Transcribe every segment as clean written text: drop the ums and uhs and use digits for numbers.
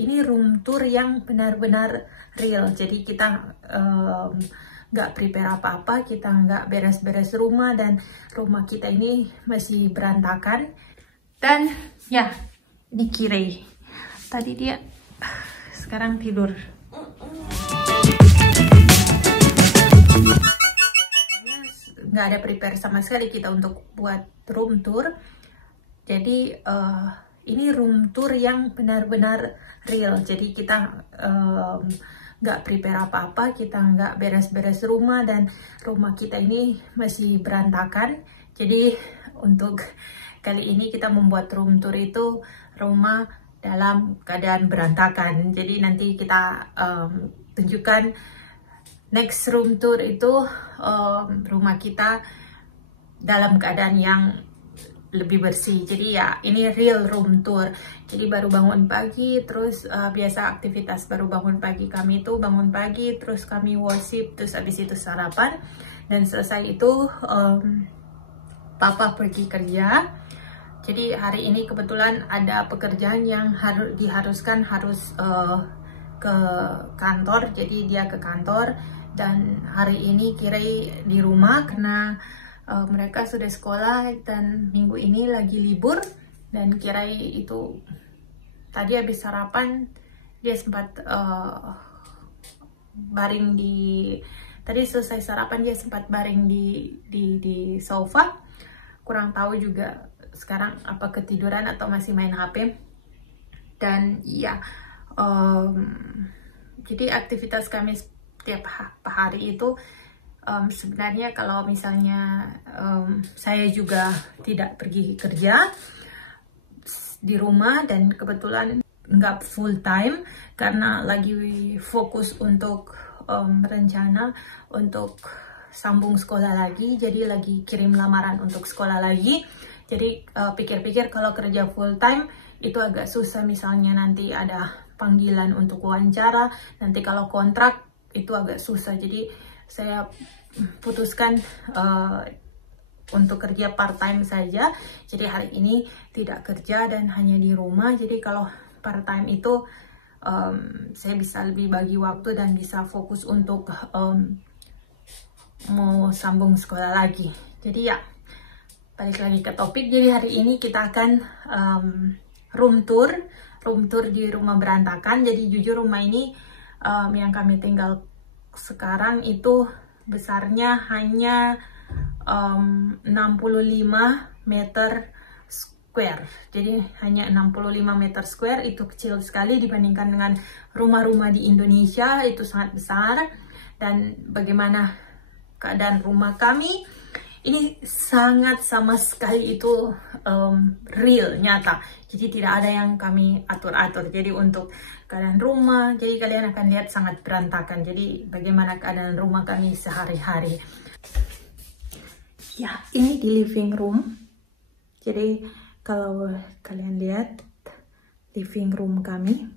ini room tour yang benar-benar real. Jadi kita nggak prepare apa-apa, kita nggak beres-beres rumah, dan rumah kita ini masih berantakan. Dan ya, ini Kirei. Tadi dia, sekarang tidur. Nggak ada prepare sama sekali kita untuk buat room tour. Jadi ini room tour yang benar-benar real. Jadi kita nggak prepare apa-apa, kita nggak beres-beres rumah, dan rumah kita ini masih berantakan. Jadi untuk kali ini kita membuat room tour itu rumah dalam keadaan berantakan. Jadi nanti kita tunjukkan next room tour itu rumah kita dalam keadaan yang lebih bersih. Jadi ya, ini real room tour. Jadi baru bangun pagi, terus biasa aktivitas baru bangun pagi kami itu bangun pagi, terus kami worship, terus habis itu sarapan, dan selesai itu papa pergi kerja. Jadi hari ini kebetulan ada pekerjaan yang diharuskan harus ke kantor, jadi dia ke kantor. Dan hari ini Kirei di rumah karena mereka sudah sekolah dan minggu ini lagi libur. Dan Kirei itu tadi habis sarapan, dia sempat baring tadi selesai sarapan dia sempat baring di sofa. Kurang tahu juga sekarang apa ketiduran atau masih main HP. Dan ya, jadi aktivitas kami setiap hari itu sebenarnya kalau misalnya saya juga tidak pergi kerja di rumah, dan kebetulan nggak full time karena lagi fokus untuk rencana untuk sambung sekolah lagi. Jadi lagi kirim lamaran untuk sekolah lagi. Jadi pikir-pikir kalau kerja full time itu agak susah, misalnya nanti ada panggilan untuk wawancara, nanti kalau kontrak itu agak susah. Jadi saya putuskan untuk kerja part time saja. Jadi hari ini tidak kerja dan hanya di rumah. Jadi kalau part time itu saya bisa lebih bagi waktu dan bisa fokus untuk mau sambung sekolah lagi. Jadi ya, balik lagi ke topik. Jadi hari ini kita akan room tour di rumah berantakan. Jadi jujur rumah ini yang kami tinggal sekarang itu besarnya hanya 65 meter square. Jadi hanya 65 meter square, itu kecil sekali dibandingkan dengan rumah-rumah di Indonesia, itu sangat besar. Dan bagaimana keadaan rumah kami ini sangat sama sekali itu real, nyata. Jadi tidak ada yang kami atur-atur. Jadi untuk keadaan rumah, jadi kalian akan lihat sangat berantakan. Jadi bagaimana keadaan rumah kami sehari-hari. Ya, ini di living room. Jadi kalau kalian lihat living room kami,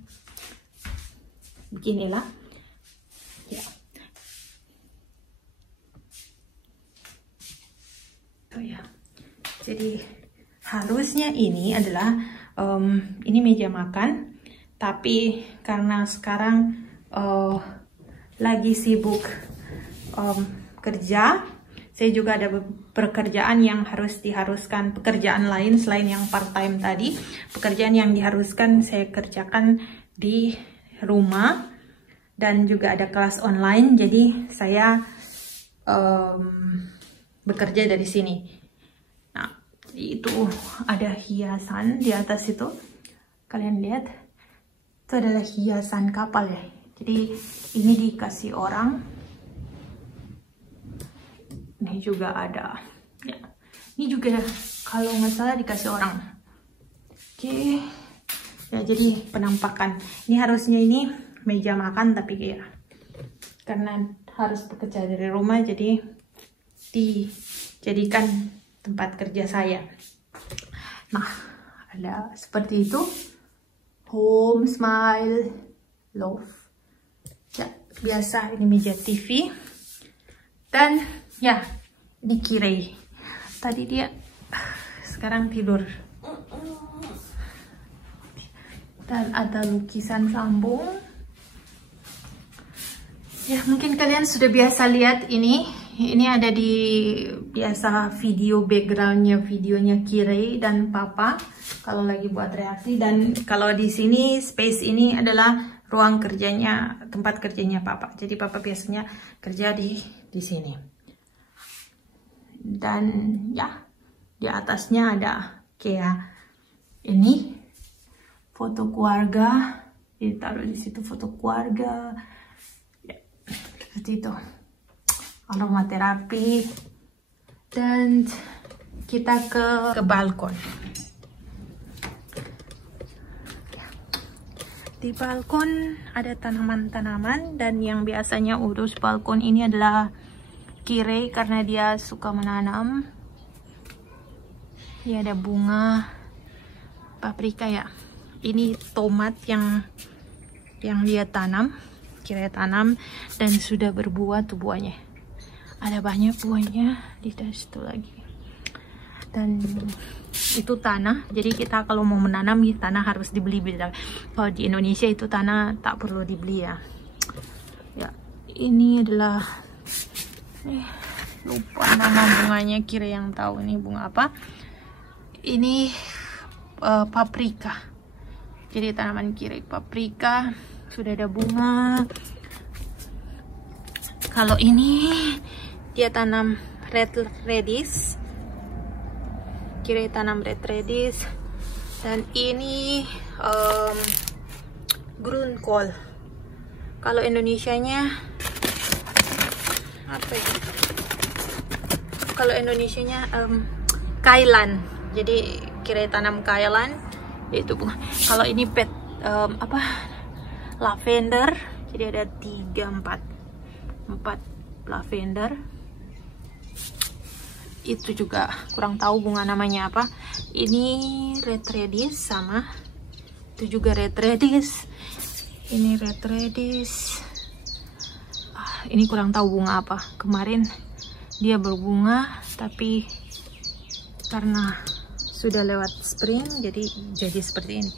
beginilah. Ya. Oh ya. Jadi harusnya ini adalah ini meja makan, tapi karena sekarang lagi sibuk kerja, saya juga ada pekerjaan yang diharuskan, pekerjaan lain selain yang part time tadi, pekerjaan yang diharuskan saya kerjakan di rumah, dan juga ada kelas online. Jadi saya bekerja dari sini. Nah, itu ada hiasan di atas itu. Kalian lihat, itu adalah hiasan kapal ya. Jadi ini dikasih orang. Ini juga ada. Ya. Ini juga kalau nggak salah dikasih orang. Oke. Ya, jadi penampakan. Ini harusnya ini meja makan, tapi ya karena harus bekerja dari rumah, jadi dijadikan tempat kerja saya. Nah, ada seperti itu. Home, smile, love. Ya, biasa ini meja TV. Dan ya, ini Kirei. Tadi dia, sekarang tidur. Dan ada lukisan sambung. Ya, mungkin kalian sudah biasa lihat ini. Ini ada di biasa video backgroundnya, videonya Kirei dan Papa kalau lagi buat reaksi. Dan kalau di sini space ini adalah ruang kerjanya, tempat kerjanya Papa. Jadi Papa biasanya kerja di sini. Dan ya, di atasnya ada kayak ini foto keluarga. Ditaruh di situ foto keluarga. Ya, seperti itu. Aromaterapi. Dan kita ke balkon. Di balkon ada tanaman-tanaman, dan yang biasanya urus balkon ini adalah Kirei karena dia suka menanam. Ini ada bunga paprika ya. Ini tomat yang dia tanam, Kirei tanam, dan sudah berbuah tuh buahnya. Ada banyak buahnya di situ lagi. Dan itu tanah, jadi kita kalau mau menanam tanah harus dibeli. Kalau di Indonesia itu tanah tak perlu dibeli ya. Ya, ini adalah lupa nama bunganya, Kirei yang tahu ini bunga apa. Ini paprika. Jadi tanaman Kirei paprika, sudah ada bunga. Kalau ini dia tanam red radish. Kirei tanam red radish. Dan ini greenkol. Kalau Indonesianya apa ya? Kalau Indonesianya kailan. Jadi Kirei tanam kailan, yaitu bunga. Kalau ini lavender. Jadi ada 4 lavender. Itu juga kurang tahu bunga namanya apa. Ini red radish sama. Itu juga red radish. Ini red radish. Ini kurang tahu bunga apa. Kemarin dia berbunga, tapi karena sudah lewat spring jadi seperti ini.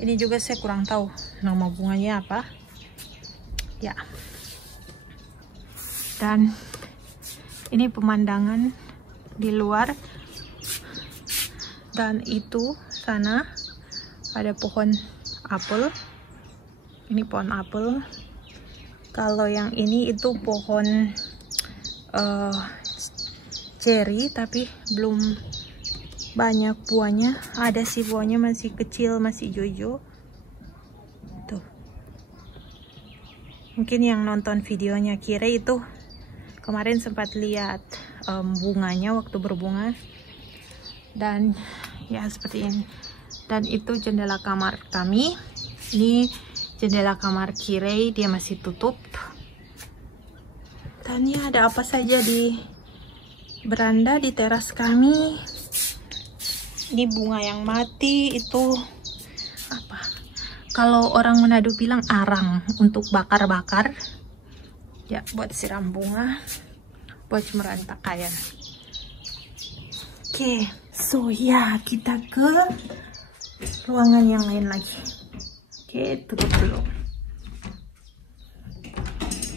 Ini juga saya kurang tahu nama bunganya apa. Ya. Dan ini pemandangan di luar. Dan itu sana ada pohon apel. Ini pohon apel. Kalau yang ini itu pohon cherry, tapi belum banyak buahnya. Ada sih buahnya, masih kecil, masih hijau-hijau. Tuh. Mungkin yang nonton videonya Kirei itu kemarin sempat lihat bunganya waktu berbunga. Dan ya seperti ini. Dan itu jendela kamar kami. Ini jendela kamar Kirei, dia masih tutup. Dan ya ada apa saja di beranda, di teras kami. Ini bunga yang mati. Itu apa? Kalau orang Manado bilang arang, untuk bakar-bakar. Ya, buat siram bunga, buat cemburuan pakaian. Oke, so ya kita ke ruangan yang lain lagi. Oke, tutup dulu.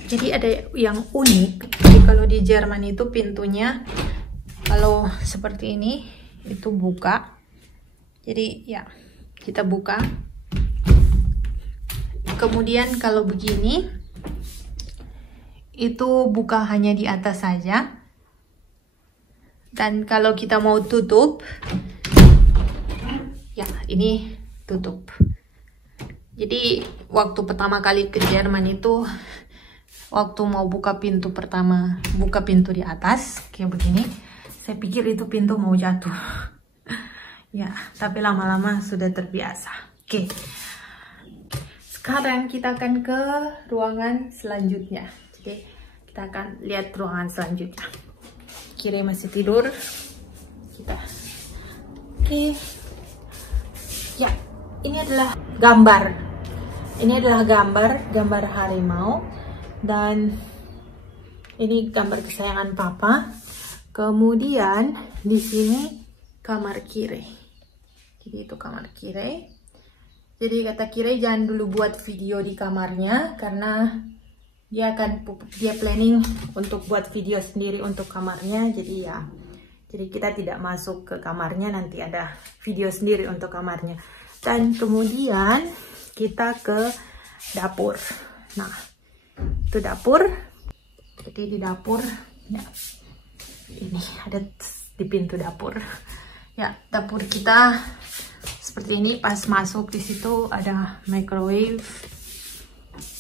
Jadi ada yang unik. Jadi kalau di Jerman itu pintunya kalau seperti ini itu buka. Jadi ya kita buka. Kemudian kalau begini itu buka hanya di atas saja. Dan kalau kita mau tutup, ya ini tutup. Jadi waktu pertama kali ke Jerman itu, waktu mau buka pintu pertama, buka pintu di atas kayak begini, saya pikir itu pintu mau jatuh. Ya, tapi lama-lama sudah terbiasa. Oke. Sekarang kita akan ke ruangan selanjutnya. Jadi kita akan lihat ruangan selanjutnya. Kirei masih tidur. Kita. Oke. Ya, ini adalah gambar. Ini adalah gambar harimau. Dan ini gambar kesayangan Papa. Kemudian di sini kamar Kirei. Jadi itu kamar Kirei. Jadi kata Kire jangan dulu buat video di kamarnya karena dia planning untuk buat video sendiri untuk kamarnya. Jadi kita tidak masuk ke kamarnya, nanti ada video sendiri untuk kamarnya. Dan kemudian kita ke dapur. Nah, itu dapur. Jadi di dapur ya, ini ada di pintu dapur. Ya, dapur kita seperti ini. Pas masuk di situ ada microwave.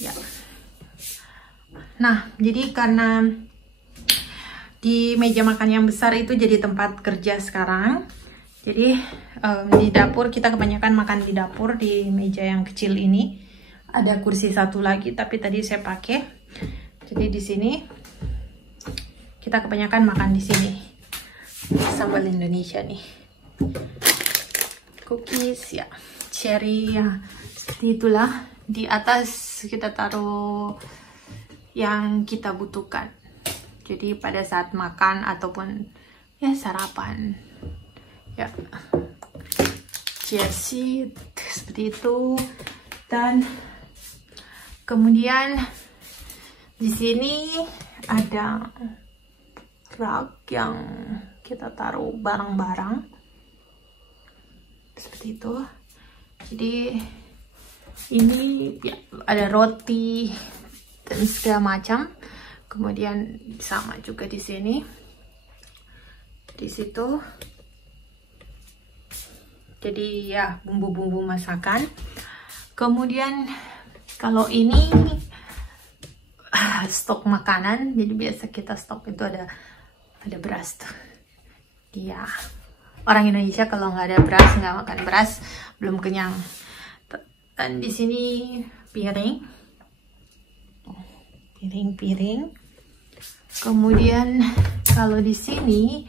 Ya. Nah, jadi karena di meja makan yang besar itu jadi tempat kerja sekarang. Jadi di dapur kita kebanyakan makan di dapur, di meja yang kecil ini. Ada kursi satu lagi tapi tadi saya pakai. Jadi di sini kita kebanyakan makan di sini. Sambal Indonesia nih. Cookies ya, cherry ya. Seperti itulah. Di atas kita taruh yang kita butuhkan. Jadi pada saat makan ataupun ya sarapan. Ya. Jersey seperti itu. Dan kemudian di sini ada rak yang kita taruh barang-barang. Seperti itu. Jadi ini ya, ada roti dan segala macam. Kemudian sama juga di sini, di situ. Jadi ya bumbu-bumbu masakan. Kemudian kalau ini stok makanan. Jadi biasa kita stok itu ada beras tuh. Iya. Orang Indonesia kalau nggak ada beras, nggak makan beras, belum kenyang. Dan di sini piring. Piring. Kemudian kalau di sini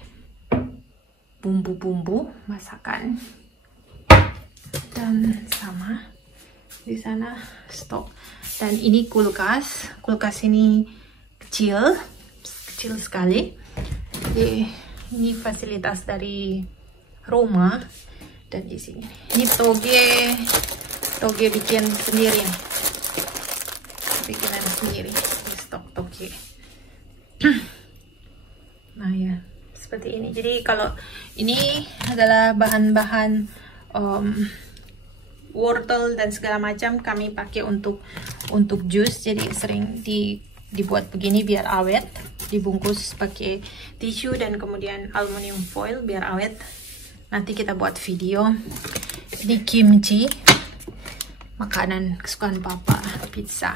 bumbu-bumbu masakan. Dan sama di sana stok. Dan ini kulkas. Kulkas ini kecil sekali. Jadi ini fasilitas dari rumah. Dan di sini ini toge bikin sendiri. Bikinan sendiri. Stok toge. Nah ya, seperti ini. Jadi kalau ini adalah bahan-bahan wortel dan segala macam kami pakai untuk jus. Jadi sering dibuat begini biar awet. Dibungkus pakai tisu dan kemudian aluminium foil biar awet. Nanti kita buat video. Ini kimchi, makanan kesukaan papa, pizza.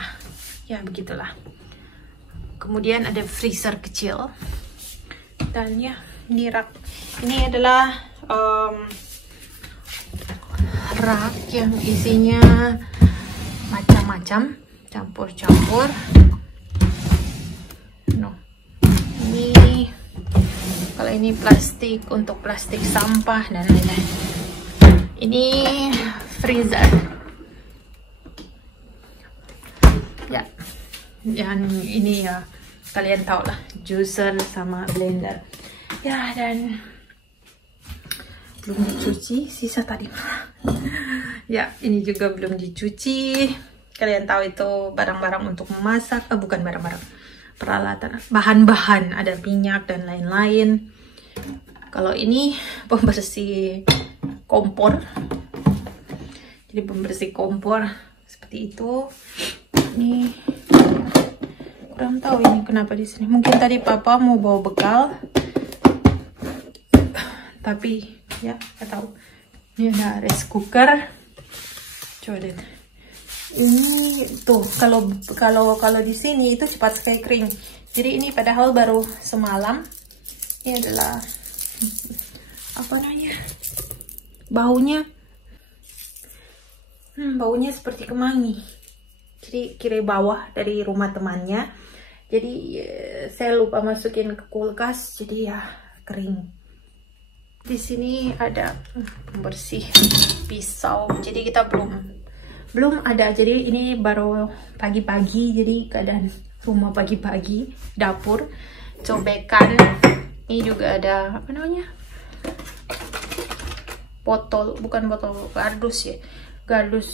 Ya begitulah. Kemudian ada freezer kecil. Dan ya, ini rak. Ini adalah rak yang isinya macam-macam, campur-campur. No. Ini kalau ini plastik untuk plastik sampah dan lain-lain. Ini freezer. Ya. Yang ini ya kalian tahu lah, juicer sama blender ya. Dan belum dicuci, sisa tadi ya, ini juga belum dicuci. Kalian tahu itu barang-barang untuk memasak, bukan barang-barang, peralatan, bahan-bahan, ada minyak dan lain-lain. Kalau ini pembersih kompor, jadi pembersih kompor seperti itu. Ini kurang tahu ini kenapa di sini. Mungkin tadi papa mau bawa bekal, tapi ya nggak tahu. Ini ada rice cooker. Coba deh. Ini tuh kalau di sini itu cepat sekali kering. Jadi ini padahal baru semalam. Ini adalah apa namanya? Baunya. Baunya seperti kemangi. Jadi kira bawah dari rumah temannya. Jadi saya lupa masukin ke kulkas, jadi ya kering. Di sini ada pembersih pisau. Jadi kita belum ada. Jadi ini baru pagi-pagi. Jadi keadaan rumah pagi-pagi, dapur, cobekan. Ini juga ada apa namanya? Botol, bukan botol kardus ya. gardus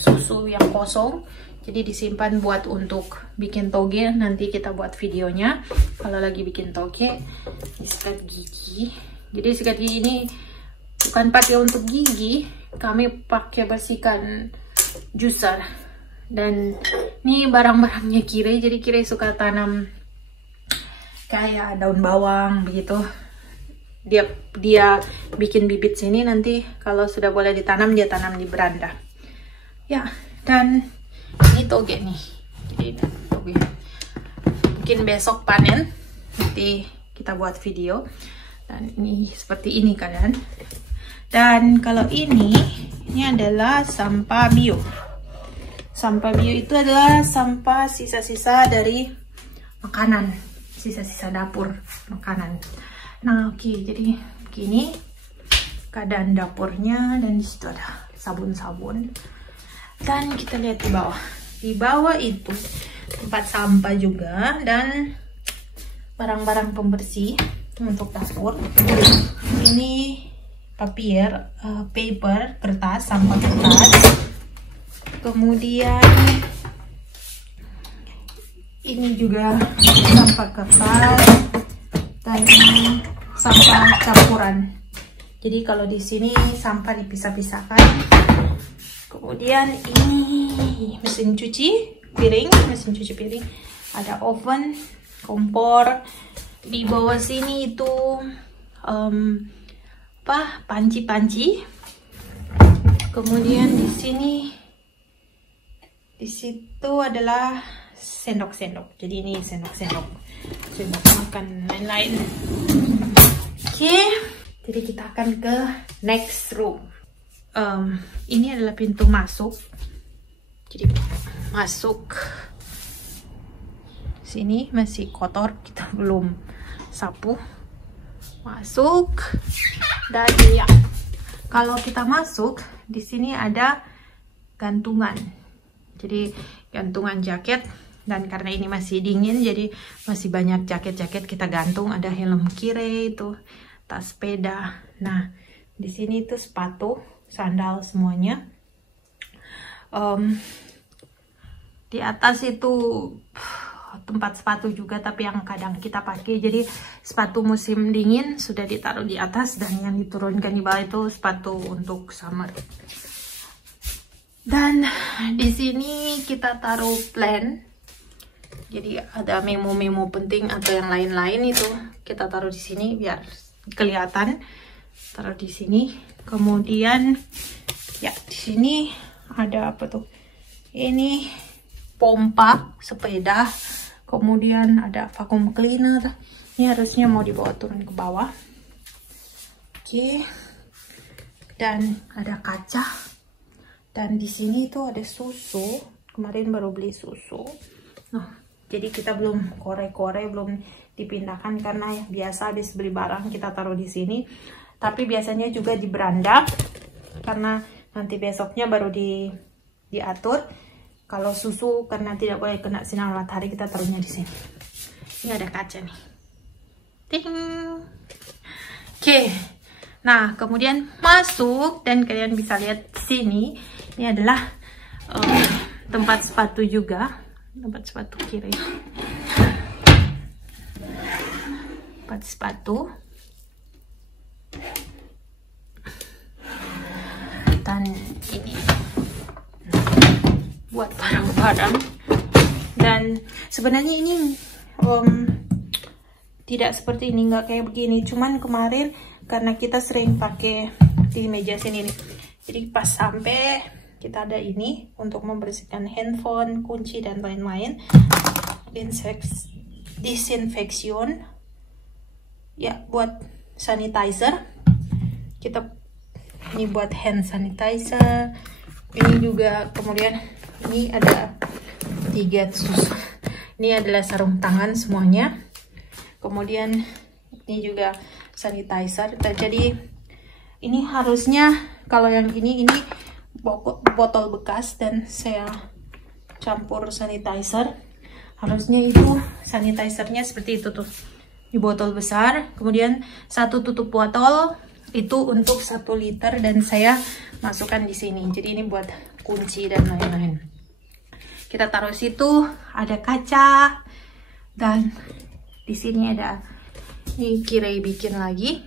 susu yang kosong, jadi disimpan buat untuk bikin toge. Nanti kita buat videonya kalau lagi bikin toge. Sikat gigi, jadi sikat gigi ini bukan pakai untuk gigi, kami pakai bersihkan juicer. Dan ini barang-barangnya Kire, jadi Kire suka tanam kayak daun bawang begitu. Dia bikin bibit sini, nanti kalau sudah boleh ditanam dia tanam di beranda. Ya, dan ini toge nih. Jadi toge. Mungkin besok panen, nanti kita buat video. Dan ini seperti ini keadaan. Dan kalau ini adalah sampah bio. Sampah bio itu adalah sampah sisa-sisa dari makanan, sisa-sisa dapur makanan. Nah, oke, jadi begini keadaan dapurnya, dan di situ ada sabun-sabun. Dan kita lihat di bawah. Di bawah itu tempat sampah juga dan barang-barang pembersih untuk dapur. Ini paper, kertas, sampah kertas. Kemudian ini juga sampah kertas dan sampah campuran. Jadi kalau di sini sampah dipisah-pisahkan. Kemudian ini mesin cuci piring, ada oven, kompor. Di bawah sini itu panci-panci. Kemudian di situ adalah sendok-sendok. Jadi ini sendok makan lain-lain. Oke, jadi kita akan ke next room. Ini adalah pintu masuk. Jadi masuk sini masih kotor, kita belum sapu. Masuk dan ya, kalau kita masuk di sini ada gantungan. Jadi gantungan jaket. Dan karena ini masih dingin, jadi masih banyak jaket-jaket kita gantung. Ada helm Kire itu, tas sepeda. Nah, di sini itu sepatu, sandal semuanya. Di atas itu tempat sepatu juga, tapi yang kadang kita pakai. Jadi sepatu musim dingin sudah ditaruh di atas, dan yang diturunkan di bawah itu sepatu untuk summer. Dan di sini kita taruh plan. Jadi ada memo-memo penting atau yang lain-lain itu kita taruh di sini biar kelihatan. Taruh di sini. Kemudian ya di sini ada apa tuh? Ini pompa sepeda. Kemudian ada vacuum cleaner. Ini harusnya mau dibawa turun ke bawah. Oke. Dan ada kaca. Dan di sini tuh ada susu. Kemarin baru beli susu. Nah, jadi kita belum kore-kore, belum dipindahkan karena biasa habis beli barang kita taruh di sini. Tapi biasanya juga di beranda karena nanti besoknya baru diatur. Kalau susu karena tidak boleh kena sinar matahari, kita taruhnya di sini. Ini ada kaca nih. Ting. Oke. Nah, kemudian masuk dan kalian bisa lihat di sini. Ini adalah tempat sepatu juga. Tempat sepatu Kire. Tempat sepatu. Dan ini buat barang-barang. Dan sebenarnya ini tidak seperti ini, nggak kayak begini. Cuman kemarin karena kita sering pakai di meja sini nih. Jadi pas sampai kita ada ini untuk membersihkan handphone, kunci dan lain-lain. Disinfection. Ya, buat sanitizer. Kita ini buat hand sanitizer. Ini juga, kemudian ini ada 3 susu. Ini adalah sarung tangan semuanya. Kemudian ini juga sanitizer. Jadi ini harusnya kalau yang ini botol bekas dan saya campur sanitizer. Harusnya itu sanitizernya seperti itu tuh, di botol besar. Kemudian 1 tutup botol itu untuk 1 liter dan saya masukkan di sini. Jadi ini buat kunci dan lain-lain. Kita taruh situ, ada kaca dan di sini ada ini Kirei bikin lagi.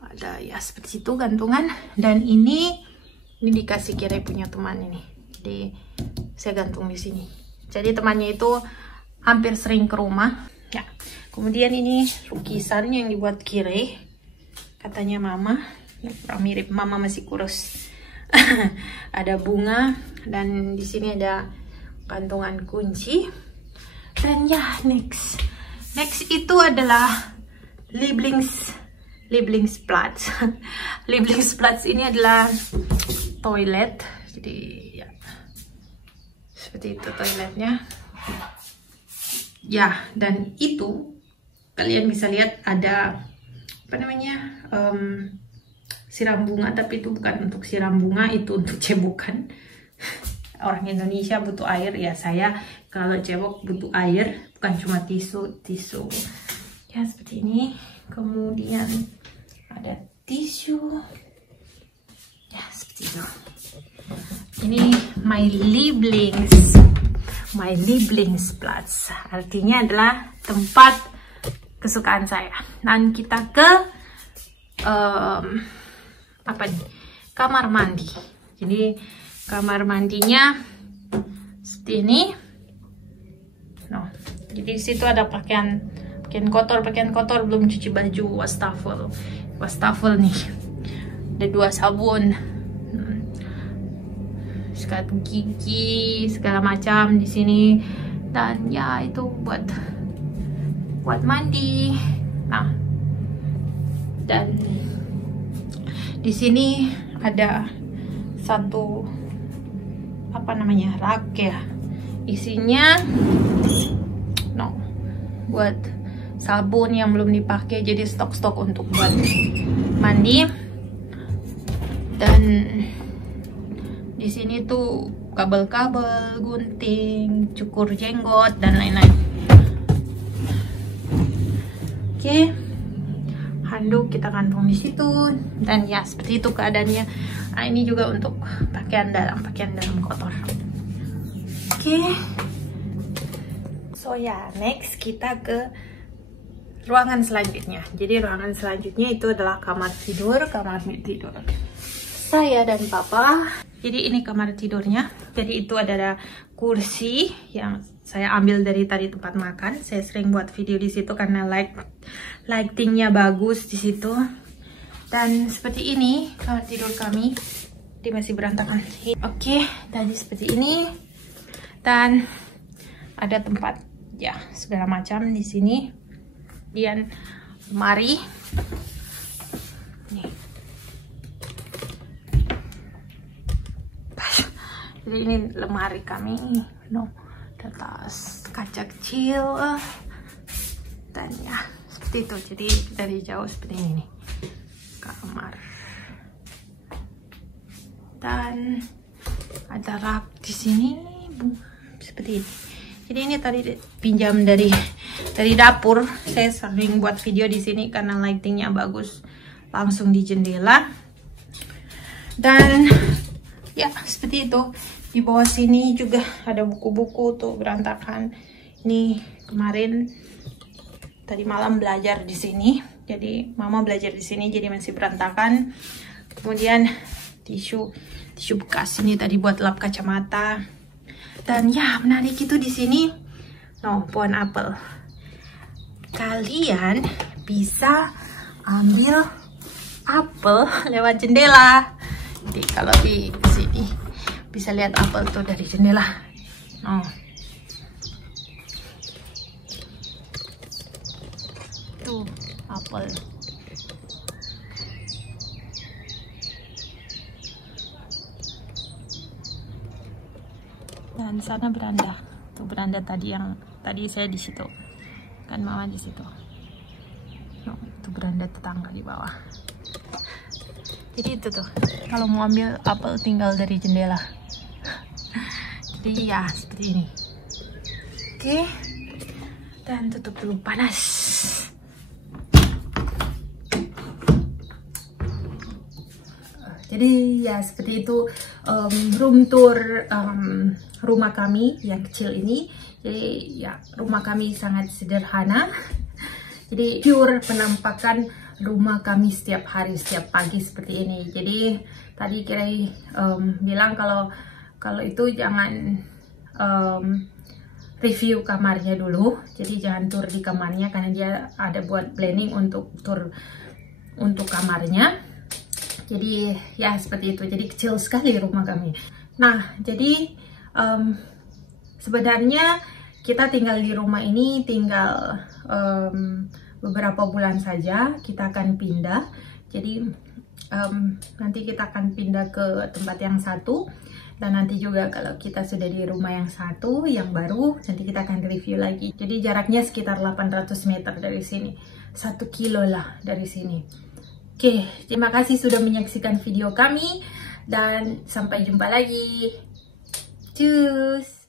Ada ya seperti itu gantungan dan ini dikasih Kirei punya teman ini. Jadi saya gantung di sini. Jadi temannya itu hampir sering ke rumah. Ya. Kemudian ini lukisan yang dibuat Kirei. Katanya mama, kurang mirip, mama masih kurus. Ada bunga dan di sini ada gantungan kunci. Dan ya, next itu adalah Lieblingsplatz. Lieblingsplatz ini adalah toilet. Jadi ya seperti itu toiletnya. Ya, dan itu kalian bisa lihat ada apa namanya siram bunga, tapi itu bukan untuk siram bunga, itu untuk cebukan. Orang Indonesia butuh air, ya saya kalau cebok butuh air, bukan cuma tisu ya seperti ini. Kemudian ada tisu ya seperti itu. Ini my Lieblingsplatz, artinya adalah tempat kesukaan saya. Dan kita ke apa nih, kamar mandi. Jadi kamar mandinya seperti ini. Jadi di situ ada pakaian kotor belum cuci baju, wastafel nih. Ada 2 sabun, sikat gigi segala macam di sini. Dan ya itu buat mandi. Nah, dan di sini ada satu apa namanya, rak ya, isinya buat sabun yang belum dipakai, jadi stok untuk buat mandi. Dan di sini tuh kabel-kabel, gunting, cukur jenggot dan lain-lain. Oke, handuk kita gantung di situ. Dan ya seperti itu keadaannya. Nah, ini juga untuk pakaian dalam kotor. Oke. So ya, next kita ke ruangan selanjutnya. Jadi ruangan selanjutnya itu adalah kamar tidur saya dan papa. Jadi ini kamar tidurnya. Jadi itu ada kursi yang saya ambil dari tadi tempat makan. Saya sering buat video di situ karena lightingnya bagus di situ. Dan seperti ini kamar tidur kami. Dia masih berantakan. Oke, tadi seperti ini. Dan ada tempat ya segala macam di sini. Dan lemari. Nih. Jadi ini lemari kami. Atas kaca kecil. Dan ya seperti itu. Jadi dari jauh seperti ini nih kamar. Dan ada rak di sini seperti ini. Jadi ini tadi pinjam dari dapur. Saya sering buat video di sini karena lightingnya bagus, langsung di jendela. Dan ya seperti itu. Di bawah sini juga ada buku-buku tuh berantakan. Ini kemarin tadi malam belajar di sini. Jadi mama belajar di sini jadi masih berantakan. Kemudian tisu bekas ini tadi buat lap kacamata. Dan ya menarik itu di sini pohon apel. Kalian bisa ambil apel lewat jendela. Jadi kalau di sini bisa lihat apel tuh dari jendela. Tuh apel. Dan sana beranda. Tuh beranda tadi saya di situ. Kan mama di situ. Itu beranda tetangga di bawah. Jadi itu tuh. Kalau mau ambil apel tinggal dari jendela. Jadi ya seperti ini. Oke. Dan tutup dulu, panas. Jadi ya seperti itu room tour rumah kami yang kecil ini. Jadi ya rumah kami sangat sederhana. Jadi pure penampakan rumah kami setiap hari, setiap pagi seperti ini. Jadi tadi kira bilang kalau itu jangan review kamarnya dulu. Jadi jangan tour di kamarnya karena dia ada buat planning untuk tour untuk kamarnya. Jadi ya seperti itu. Jadi kecil sekali rumah kami. Nah jadi sebenarnya kita tinggal di rumah ini tinggal beberapa bulan saja. Kita akan pindah. Jadi nanti kita akan pindah ke tempat yang satu. Dan nanti juga kalau kita sudah di rumah yang satu, yang baru, nanti kita akan review lagi. Jadi jaraknya sekitar 800 meter dari sini. 1 kilo lah dari sini. Oke, terima kasih sudah menyaksikan video kami dan sampai jumpa lagi. Cus!